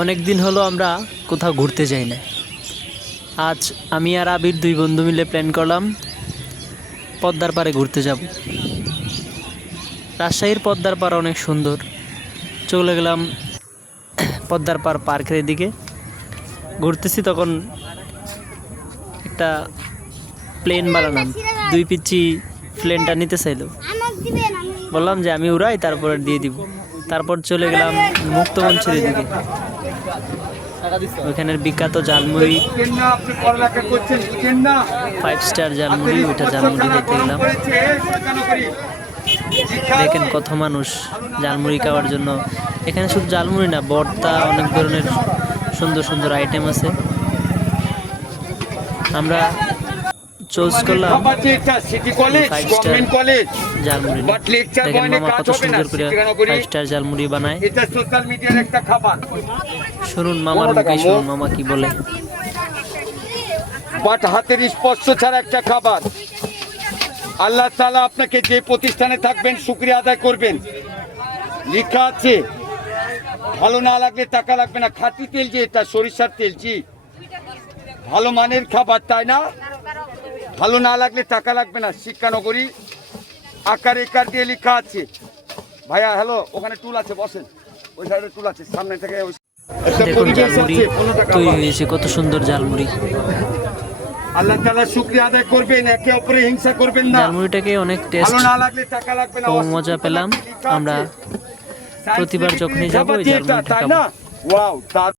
অনেক দিন হলো আমরা কোথাও ঘুরতে যাই না আজ আমি আর আবির দুই বন্ধু মিলে প্ল্যান করলাম পদ্মার পাড়ে ঘুরতে যাব। রাজশাহীর পদ্মার পাড় অনেক সুন্দর। চলে গেলাম পদ্মার পাড় পার্কের দিকে ঘুরতেছি তখন একটা প্লেন বানালাম। দুই পিচ্ছি প্লেনটা নিতে চাইলো। বললাম যে আমি উড়াই, তারপরে দিয়ে দিব। তারপর চলে গেলাম মুক্তমঞ্চের দিকে। ওইখানের বিখ্যাত জালমুড়ি ফাইভ স্টার জালমুড়ি ওইটা জালমুড়ি খেতে গেলাম। দেখেন কত মানুষ জালমুড়ি খাওয়ার জন্য। এখানে শুধু জালমুড়ি না বর্তা অনেক ধরনের সুন্দর সুন্দর আইটেম আছে। আমরা চুজ করলাম। এটা city college government college But lecture দেখেন কাজ হবে না, সুন্দর করে শিক্ষানগরী। ফাইভ স্টার জালমুড়ি বানায়। এটা সোশ্যাল মিডিয়ার একটা খাবার। শুনুন মামার মুখে শুনুন মামা কি বলে। বাট হাতের স্পর্শ ছাড়া একটা খাবার। আল্লাহ তাআলা আপনাকে যে প্রতিষ্ঠানে থাকবেন শুক্রিয়া আদায় করবেন। লেখা আছে ভালো না লাগলে টাকা লাগবে না। খাঁটি তেল যে এটা সরিষার তেল জি। ভালো মানের খাবার তাই না? ভালো না লাগলে টাকা লাগবে না। শিক্ষানগরী আকার একার দিয়ে লেখা আছে। ভাইয়া হ্যালো ওখানে টুল আছে বসেন। ওই সাইডে টুল আছে সামনে থেকে ওই- দেখুন জালমুড়ি আছে, পনেরো টাকা তৈরি হয়েছে কত সুন্দর জালমুড়ি। আল্লাহ তাআলা শুকরিয়া আদায় করবেন একে অপরে হিংসা করবেন না। জালমুড়িটাকে অনেক টেস্ট ভালো না লাগলে টাকা লাগবে না মজা পেলাম। আমরা প্রতিবার যখনই যাব, জালমুড়িটা তাই খাব। না? ওয়াও